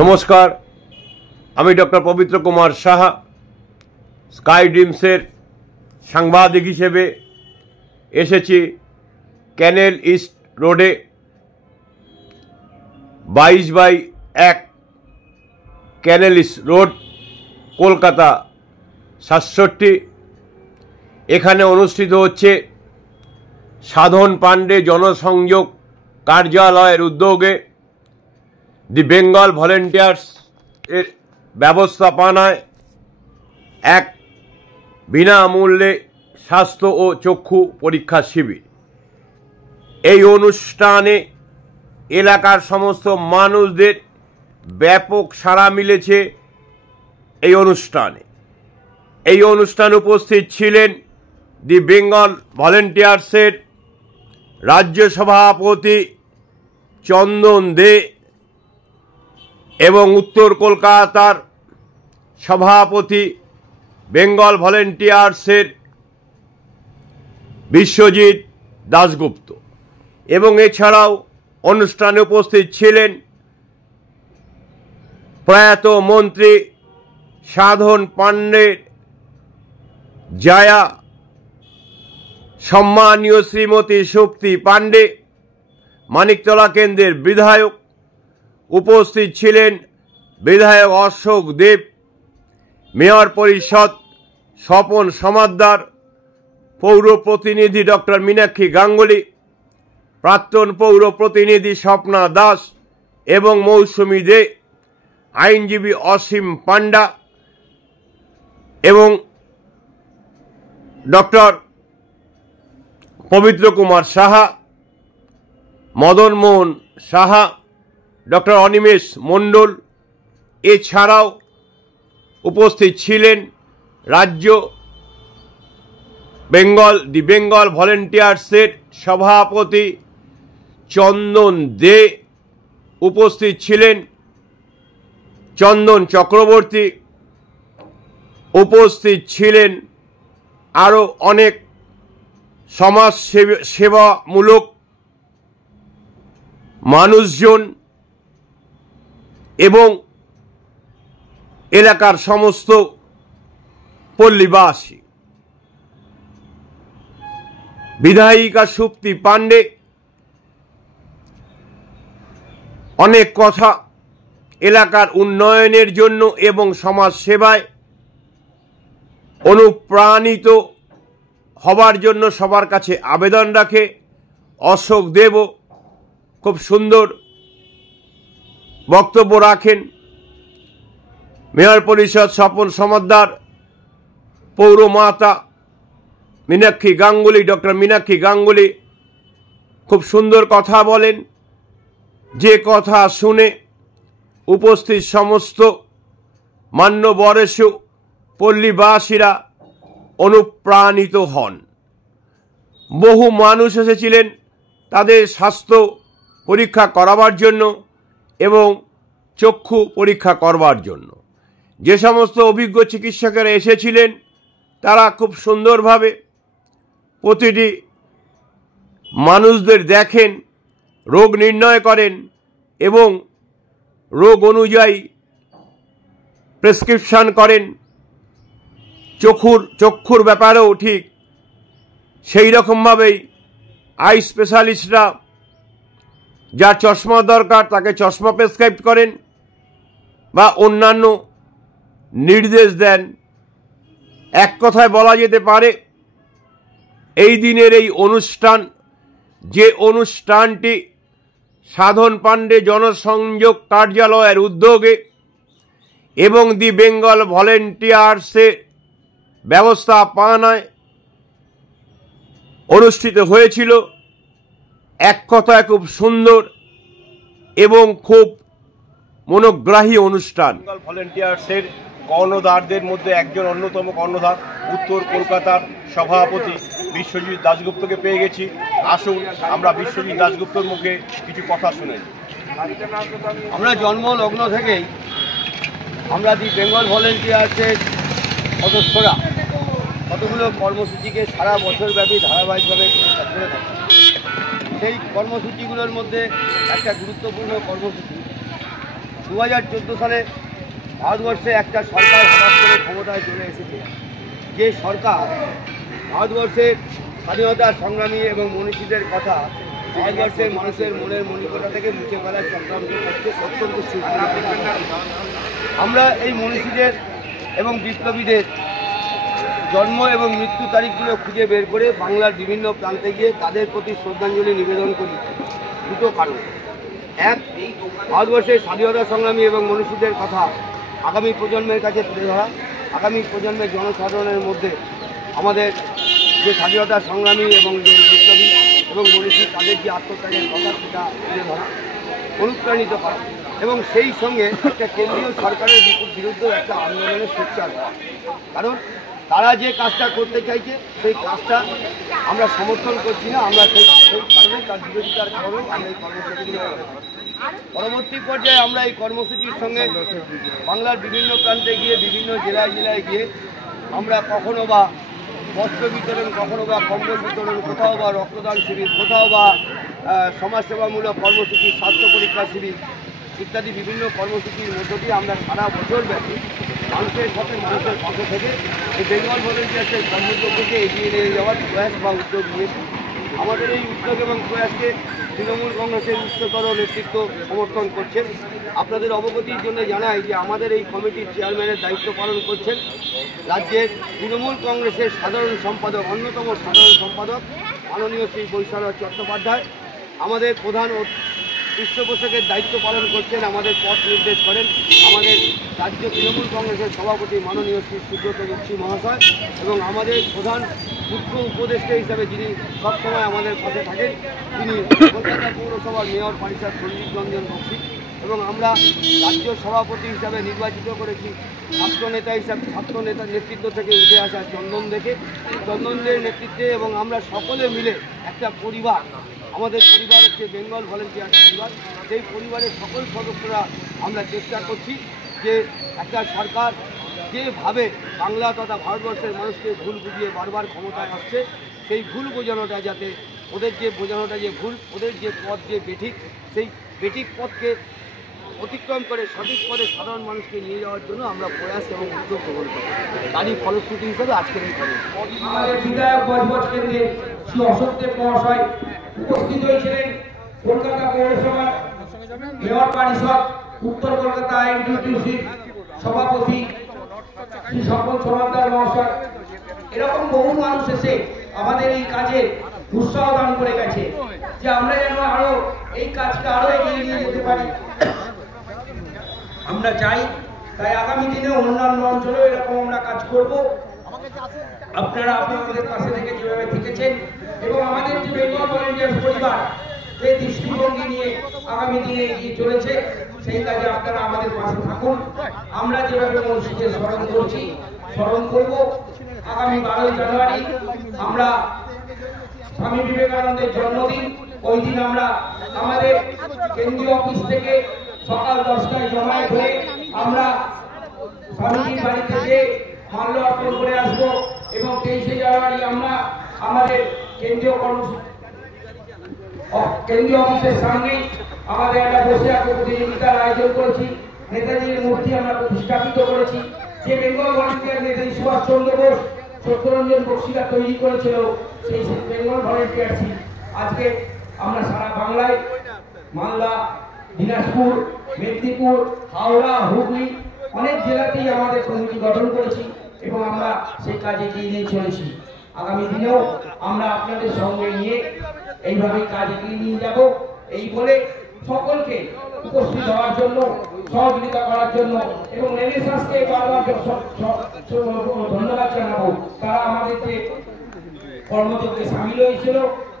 নমস্কার, আমি ডক্টর পবিত্র কুমার সাহা স্কাই ড্রিমসের সাংবাদিক হিসেবে এসেছি ক্যানেল ইস্ট রোডে 22/1 ক্যানেল ইস্ট রোড, কলকাতা 67। এখানে অনুষ্ঠিত হচ্ছে সাধন পাণ্ডে জনসংযোগ কার্যালয়ের উদ্যোগে দি বেঙ্গল ভলেন্টিয়ার্স এর ব্যবস্থাপনায় এক বিনামূল্যে স্বাস্থ্য ও চক্ষু পরীক্ষা শিবির। এই অনুষ্ঠানে এলাকার সমস্ত মানুষদের ব্যাপক সাড়া মিলেছে। এই অনুষ্ঠানে উপস্থিত ছিলেন দি বেঙ্গল ভলেন্টিয়ার্সের রাজ্য সভাপতি চন্দন দে এবং উত্তর কলকাতার সভাপতি বেঙ্গল ভলেন্টিয়ার্সের বিশ্বজিৎ দাশগুপ্ত, এবং এছাড়াও অনুষ্ঠানে উপস্থিত ছিলেন প্রয়াত মন্ত্রী সাধন পাণ্ডের জায়া, সম্মানীয় শ্রীমতী শক্তি পাণ্ডে, মানিকতলা কেন্দ্রের বিধায়ক। উপস্থিত ছিলেন বিধায়ক অশোক দেব, মেয়র পরিষদ স্বপন সমাদ্দার, পৌর প্রতিনিধি ডক্টর মীনাক্ষী গাঙ্গুলি, প্রাক্তন পৌর প্রতিনিধি স্বপ্না দাস এবং মৌসুমী দে, আইনজীবী অসীম পান্ডা এবং ডক্টর পবিত্র কুমার সাহা, মদন মোহন সাহা, ডক্টর অনিমেষ মণ্ডল। এছাড়াও উপস্থিত ছিলেন রাজ্য দি বেঙ্গল ভলেন্টিয়ার্সের সভাপতি চন্দন দে, উপস্থিত ছিলেন চন্দন চক্রবর্তী, উপস্থিত ছিলেন আরও অনেক সমাজ সেবামূলক মানুষজন এবং এলাকার সমস্ত পল্লীবাসী। বিধায়িকা শক্তি পাণ্ডে অনেক কথা এলাকার উন্নয়নের জন্য এবং সমাজ সেবায় অনুপ্রাণিত হবার জন্য সবার কাছে আবেদন রাখে। অশোক দেবও খুব সুন্দর বক্তব্য রাখেন। মেয়র পরিষদ স্বপন সমাদ্দার, পৌরমাতা মীনাক্ষী গাঙ্গুলি, ডক্টর মীনাক্ষী গাঙ্গুলি খুব সুন্দর কথা বলেন, যে কথা শুনে উপস্থিত সমস্ত মান্যবরেষু পল্লীবাসীরা অনুপ্রাণিত হন। বহু মানুষ এসেছিলেন তাদের স্বাস্থ্য পরীক্ষা করাবার জন্য এবং চক্ষু পরীক্ষা করবার জন্য। যে সমস্ত অভিজ্ঞ চিকিৎসকেরা এসেছিলেন তারা খুব সুন্দরভাবে প্রতিটি মানুষদের দেখেন, রোগ নির্ণয় করেন এবং রোগ অনুযায়ী প্রেসক্রিপশন করেন। চক্ষুর ব্যাপারেও ঠিক সেই রকমভাবেই আই স্পেশালিস্টরা যার চশমা দরকার তাকে চশমা প্রেসক্রাইব করেন বা অন্যান্য নির্দেশ দেন। এক কথায় বলা যেতে পারে এই দিনের এই অনুষ্ঠান, যে অনুষ্ঠানটি সাধন পাণ্ডে জনসংযোগ কার্যালয়ের উদ্যোগে এবং দি বেঙ্গল ভলেন্টিয়ার্সের ব্যবস্থাপনায় অনুষ্ঠিত হয়েছিল, এক কথায় খুব সুন্দর এবং খুব মনোগ্রাহী অনুষ্ঠান। বেঙ্গল ভলেন্টিয়ার্সের কর্ণধারদের মধ্যে একজন অন্যতম কর্ণধার উত্তর কলকাতার সভাপতি বিশ্বজিৎ দাশগুপ্তকে পেয়ে গেছি। আসুন আমরা বিশ্বজিৎ দাশগুপ্তর মুখে কিছু কথা শুনে। আমরা জন্মলগ্ন থেকেই আমরা দি বেঙ্গল ভলেন্টিয়ার্সের সদস্যরা কতগুলো কর্মসূচিকে সারা বছরব্যাপী ধারাবাহিকভাবে করে থাকি। সেই কর্মসূচিগুলোর মধ্যে একটা গুরুত্বপূর্ণ কর্মসূচি 2014 সালে ভারতবর্ষে একটা সরকার হঠাৎ করে ক্ষমতায় চলে এসেছে, যে সরকার ভারতবর্ষের স্বাধীনতা সংগ্রামী এবং মনীষীদের কথা ভারতবর্ষের মানুষের মনের মণিকোঠা থেকে মুছে ফেলার চক্রান্ত করছে অত্যন্ত সুবিধা। আমরা এই মনীষীদের এবং বিপ্লবীদের জন্ম এবং মৃত্যু তারিখগুলো খুঁজে বের করে বাংলার বিভিন্ন প্রান্তে গিয়ে তাদের প্রতি শ্রদ্ধাঞ্জলি নিবেদন করি দুটো কারণ। এক, ভারতবর্ষের স্বাধীনতা সংগ্রামী এবং মনীষীদের কথা আগামী প্রজন্মের কাছে তুলে ধরা, আগামী প্রজন্মের জনসাধারণের মধ্যে আমাদের যে স্বাধীনতা সংগ্রামী এবং যে বিপ্লবী এবং মনীষী তাদের যে আত্মত্যাগের কথা সেটা তুলে ধরা, অনুপ্রাণিত করা এবং সেই সঙ্গে একটা কেন্দ্রীয় সরকারের বিরুদ্ধে একটা আন্দোলনের সোচ্চার করা। কারণ তারা যে কাজটা করতে চাইছে সেই কাজটা আমরা সমর্থন করছি না, আমরা সেই কারণে তার বিরোধিতার কারণে আমরা এই কর্মসূচিগুলো করে থাকি। পরবর্তী পর্যায়ে আমরা এই কর্মসূচির সঙ্গে বাংলার বিভিন্ন প্রান্তে গিয়ে বিভিন্ন জেলায় জেলায় গিয়ে আমরা কখনো বা বস্ত্র বিতরণ, কখনো বা কম্বল বিতরণ, কোথাও বা রক্তদান শিবির, কোথাও বা সমাজসেবামূলক কর্মসূচি, স্বাস্থ্য পরীক্ষা শিবির ইত্যাদি বিভিন্ন কর্মসূচির মধ্য দিয়ে আমরা সারা বছর ব্যাপী মানুষের সাথে মানুষের পাশে থেকে এই বেঙ্গল ভলেন্টিয়ার্সের কর্মযোগ্যকে এগিয়ে নিয়ে যাওয়ার প্রয়াস বা উদ্যোগ নিয়েছি। আমাদের এই উদ্যোগ এবং প্রয়াসকে তৃণমূল কংগ্রেসের উচ্চতর নেতৃত্ব সমর্থন করছেন। আপনাদের অবগতির জন্য জানাই যে আমাদের এই কমিটির চেয়ারম্যানের দায়িত্ব পালন করছেন রাজ্যের তৃণমূল কংগ্রেসের সাধারণ সম্পাদক, অন্যতম সাধারণ সম্পাদক মাননীয় শ্রী বৈশাখ চট্টোপাধ্যায়। আমাদের প্রধান পৃষ্ঠপোষকের দায়িত্ব পালন করছেন, আমাদের পথ নির্দেশ করেন আমাদের রাজ্য তৃণমূল কংগ্রেসের সভাপতি মাননীয় শ্রী সুব্রত বক্সী মহাশয়, এবং আমাদের প্রধান মুখ্য উপদেষ্টা হিসাবে যিনি সবসময় আমাদের পাশে থাকেন তিনি কলকাতা পৌরসভার মেয়র পরিষদ সঞ্জীব রঞ্জন বক্সী, এবং আমরা রাজ্য সভাপতি হিসাবে নির্বাচিত করেছি ছাত্র নেতা নেতৃত্ব থেকে উঠে আসা চন্দনদের নেতৃত্বে, এবং আমরা সকলে মিলে একটা পরিবার, আমাদের পরিবার হচ্ছে বেঙ্গল ভলেন্টিয়ার পরিবার। সেই পরিবারের সকল সদস্যরা আমরা চেষ্টা করছি যে একটা সরকার যেভাবে বাংলা তথা ভারতবর্ষের মানুষকে ভুল বুঝিয়ে বারবার ক্ষমতায় আসছে, সেই ভুল বোঝানোটা যাতে ওদের যে বোঝানোটা যে ভুল, ওদের যে পথ যে বেঠিক, সেই বেঠিক পথকে অতিক্রম করে সঠিক পথে সাধারণ মানুষকে নিয়ে যাওয়ার জন্য আমরা প্রয়াস এবং উদ্যোগ গ্রহণ করি। তারই ফলশ্রুতি হিসেবে আজকের এই আমাদের বিধায়ক বজবজ কেন্দ্রের শ্রী অশোকদেব মহাশয় উপস্থিত হয়েছিলেন। কলকাতা পৌরসভার মেয়র পরিষদ উত্তর কলকাতা আইনটিউসির সভাপতি শ্রী স্বপন সমাদ্দার মহাশয়, এরকম বহু মানুষ এসে আমাদের এই কাজে উৎসাহ দান করে গেছে যে আমরা যেন আরো এই কাজকে আরো এগিয়ে নিয়ে যেতে পারি। আমরা চাই তাই আগামী দিনে অন্যান্য অঞ্চলেও এরকম আমরা কাজ করব। আপনারা আপনাদের পাশে থেকে যেভাবে থেকেছেন এবং আমাদের যে বেঙ্গল ভলেন্টিয়ার্স পরিবার এই দৃষ্টিভঙ্গি নিয়ে আগামী দিনে এগিয়ে চলেছে, সেই কাজে আপনারা আমাদের পাশে থাকুন। আমরা যেভাবে মনীষীদের স্মরণ করব। আগামী 12 জানুয়ারি আমরা স্বামী বিবেকানন্দের জন্মদিন, ওই দিন আমরা আমাদের কেন্দ্রীয় অফিস থেকে সকাল 10টায় জমায়েত হয়ে আমরা স্বামীজির বাড়িতে গিয়ে মাল্য অর্পণ করে আসবো, এবং 23শে জানুয়ারি আমরা আমাদের কেন্দ্রীয় অফিসের সামনে আমাদের একটা বসে একটা প্রতিযোগিতার আয়োজন করেছি। নেতাজির মূর্তি আমরা প্রতিষ্ঠাপিত করেছি, যে বেঙ্গল ভলেন্টিয়ার নেতাজি সুভাষচন্দ্র বোস সত্যরঞ্জন বক্সীরা তৈরি করেছিল, সেই বেঙ্গল ভলেন্টিয়ার্স আজকে আমরা সারা বাংলায় মালদা, দিনাজপুর, মেদিনীপুর, হাওড়া, হুগলি অনেক জেলাতেই আমাদের কমিটি গঠন করেছি এবং আমরা সেই কাজে এগিয়ে নিয়ে চলেছি। আগামী দিনেও আমরা আপনাদের সঙ্গে নিয়ে এইভাবে কাজ এগিয়ে নিয়ে যাব। এই বলে সকলকে উপস্থিত হওয়ার জন্য, সহযোগিতা করার জন্য এবং রেনেসাঁসকে বারবার ধন্যবাদ জানাবো। তারা আমাদের যে কর্মযজ্ঞে সামিল হয়েছিল,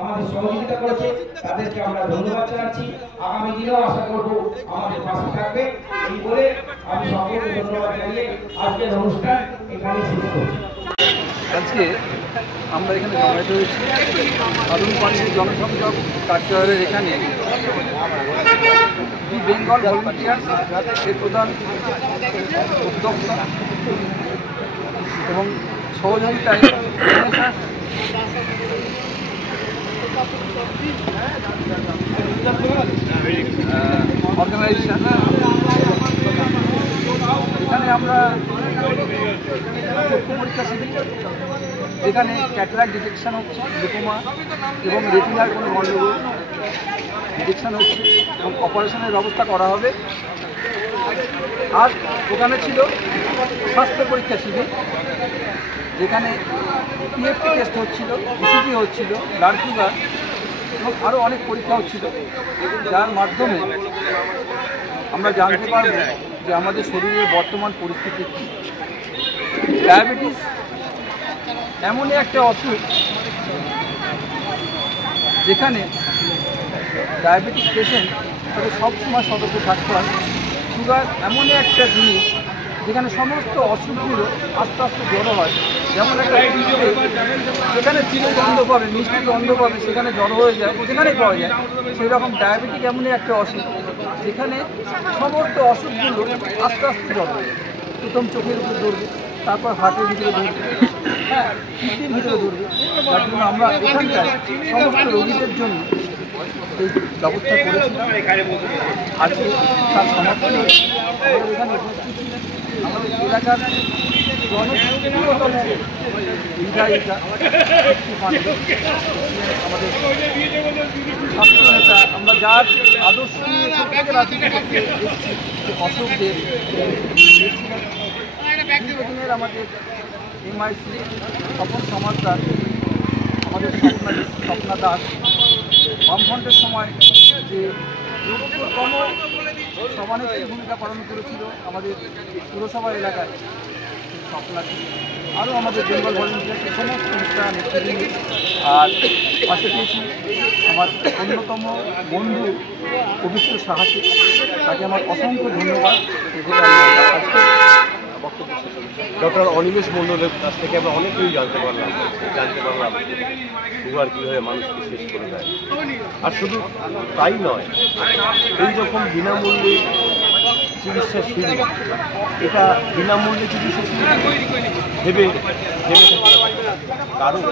আমাদের সহযোগিতা করেছে, তাদেরকে আমরা ধন্যবাদ জানাচ্ছি। আগামী দিনেও আশা করব আমাদের পাশে থাকবে। এই বলে আমি সকলকে ধন্যবাদ জানিয়ে আজকের অনুষ্ঠান এখানে শেষ করছি। আজকে আমরা এখানে জমায়েত হয়েছি সাধারণ মানুষের জনসংযোগ কার্যালয়ের এখানে দি বেঙ্গল ভলেন্টিয়ার্স এর প্রধান উদ্যোক্তা এবং সহযোগিতায় অর্গানাইজেশন যেখানে ক্যাটারাক্ট ডিটেকশন হচ্ছে, গ্লুকোমা এবং রেটিনার কোনো গণ্ডগোল ডিটেকশন হচ্ছে এবং অপারেশনের ব্যবস্থা করা হবে। আর ওখানে ছিল স্বাস্থ্য পরীক্ষা শিবির, যেখানে পিএফটি টেস্ট হচ্ছিল, ইসিজি হচ্ছিল, ব্লাড সুগার এবং আরও অনেক পরীক্ষা হচ্ছিল, যার মাধ্যমে আমরা জানতে পারব যে আমাদের শরীরের বর্তমান পরিস্থিতি কী। ডায়াবেটিস এমনই একটা অসুখ যেখানে ডায়াবেটিস পেশেন্ট তাদের সবসময় সতর্ক থাকতে হয়। সুগার এমনই একটা জিনিস যেখানে সমস্ত অসুখগুলো আস্তে আস্তে জড়ো হয়। যেমন একটা যেখানে চিনি গন্ধ পাবে, মিষ্টি গন্ধ পাবে, সেখানে জড়ো হয়ে যায়, যেখানেই পাওয়া যায়। সেই রকম ডায়াবেটিক এমনই একটা অসুখ যেখানে সমস্ত অসুখগুলো আস্তে আস্তে জড়ো হয়ে যায়। প্রথম চোখের উপরে ধরবে, তারপর হার্টের ভিতরে ধরবে, কিডনির ভিতরে ধরবে। যার জন্য আমরা এখানকার সমস্ত রোগীদের জন্য এই ব্যবস্থা করেছি। আজকে তার সমর্থনে এখানে উপস্থিত ছিলেন আমাদের এলাকার জনপ্রিয়তম বিধায়িকা আমাদের ছাত্র নেতা, আমরা যার আদর্শ নিয়ে থেকে রাজনীতি করতে এসেছি, অশোকদের দীর্ঘদিনের আমাদের এমআইসি স্বপন সমাজদার, আমাদের স্বপ্না দাস, বামফ্রন্টের সময় যে যোগ্যতম সভানেত্রীর ভূমিকা পালন করেছিল আমাদের পুরসভা এলাকায় স্বপ্নাকে, আরও আমাদের বেঙ্গল ভলেন্টিয়ার্সের সমস্ত নেতৃবৃন্দ। আর পাশে পেয়েছি আমার অন্যতম বন্ধু পবিত্র সাহাকে, তাকে আমার অসংখ্য ধন্যবাদ। বক্তব্য ডক্টর অনিমেষ মণ্ডলের কাছ থেকে আমরা অনেক কিছু জানতে পারলাম সুগার কীভাবে মানুষকে শেষ করে দেয়। আর শুধু তাই নয়, এই রকম বিনামূল্যে চিকিৎসা শুরু, এটা বিনামূল্যে চিকিৎসা শুরু ভেবে থাকে। কারণ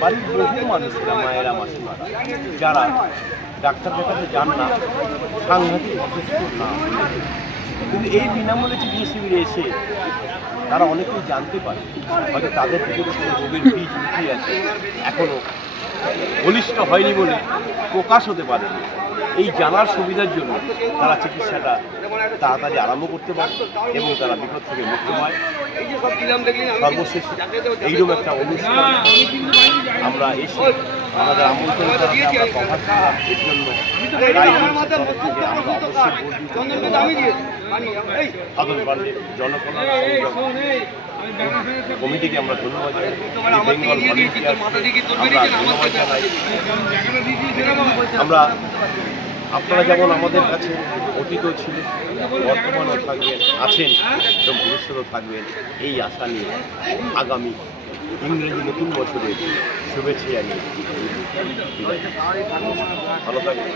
বাড়ির বহু মানুষেরা, মায়েরা, মাসিমারা যারা ডাক্তার দেখাতে যান না, সাংঘাতিক অসুস্থ না, কিন্তু এই বিনামূল্যে চিকিৎসা শিবিরে এসে তারা অনেকেই জানতে পারে হয়তো তাদের ভিতরে কোনো রোগের বীজ লুকিয়ে আছে, এখনও বলিষ্ঠ হয়নি বলে প্রকাশ হতে পারে। এই জানার সুবিধার জন্য তারা চিকিৎসাটা তাড়াতাড়ি আরম্ভ করতে পারে এবং তারা বিপদ থেকে মুক্ত হয়। সর্বশেষ এইরকম একটা অনুষ্ঠান আমরা এসে আমাদের আমন্ত্রণ জানাতে আমরা প্রভাব দিলাম। এর জন্য জনকল্যাণ কমিটিকে আমরা ধন্যবাদ জানাই, বেঙ্গল ধন্যবাদ জানাই। আমরা আপনারা যেমন আমাদের কাছে অতীতও ছিলেন, বর্তমানও থাকবেন, আছেন এবং ভবিষ্যতেও থাকবেন, এই আশা নিয়ে আগামী ইংরেজি নতুন বছরের শুভেচ্ছা জানিয়ে ভালো থাকবেন।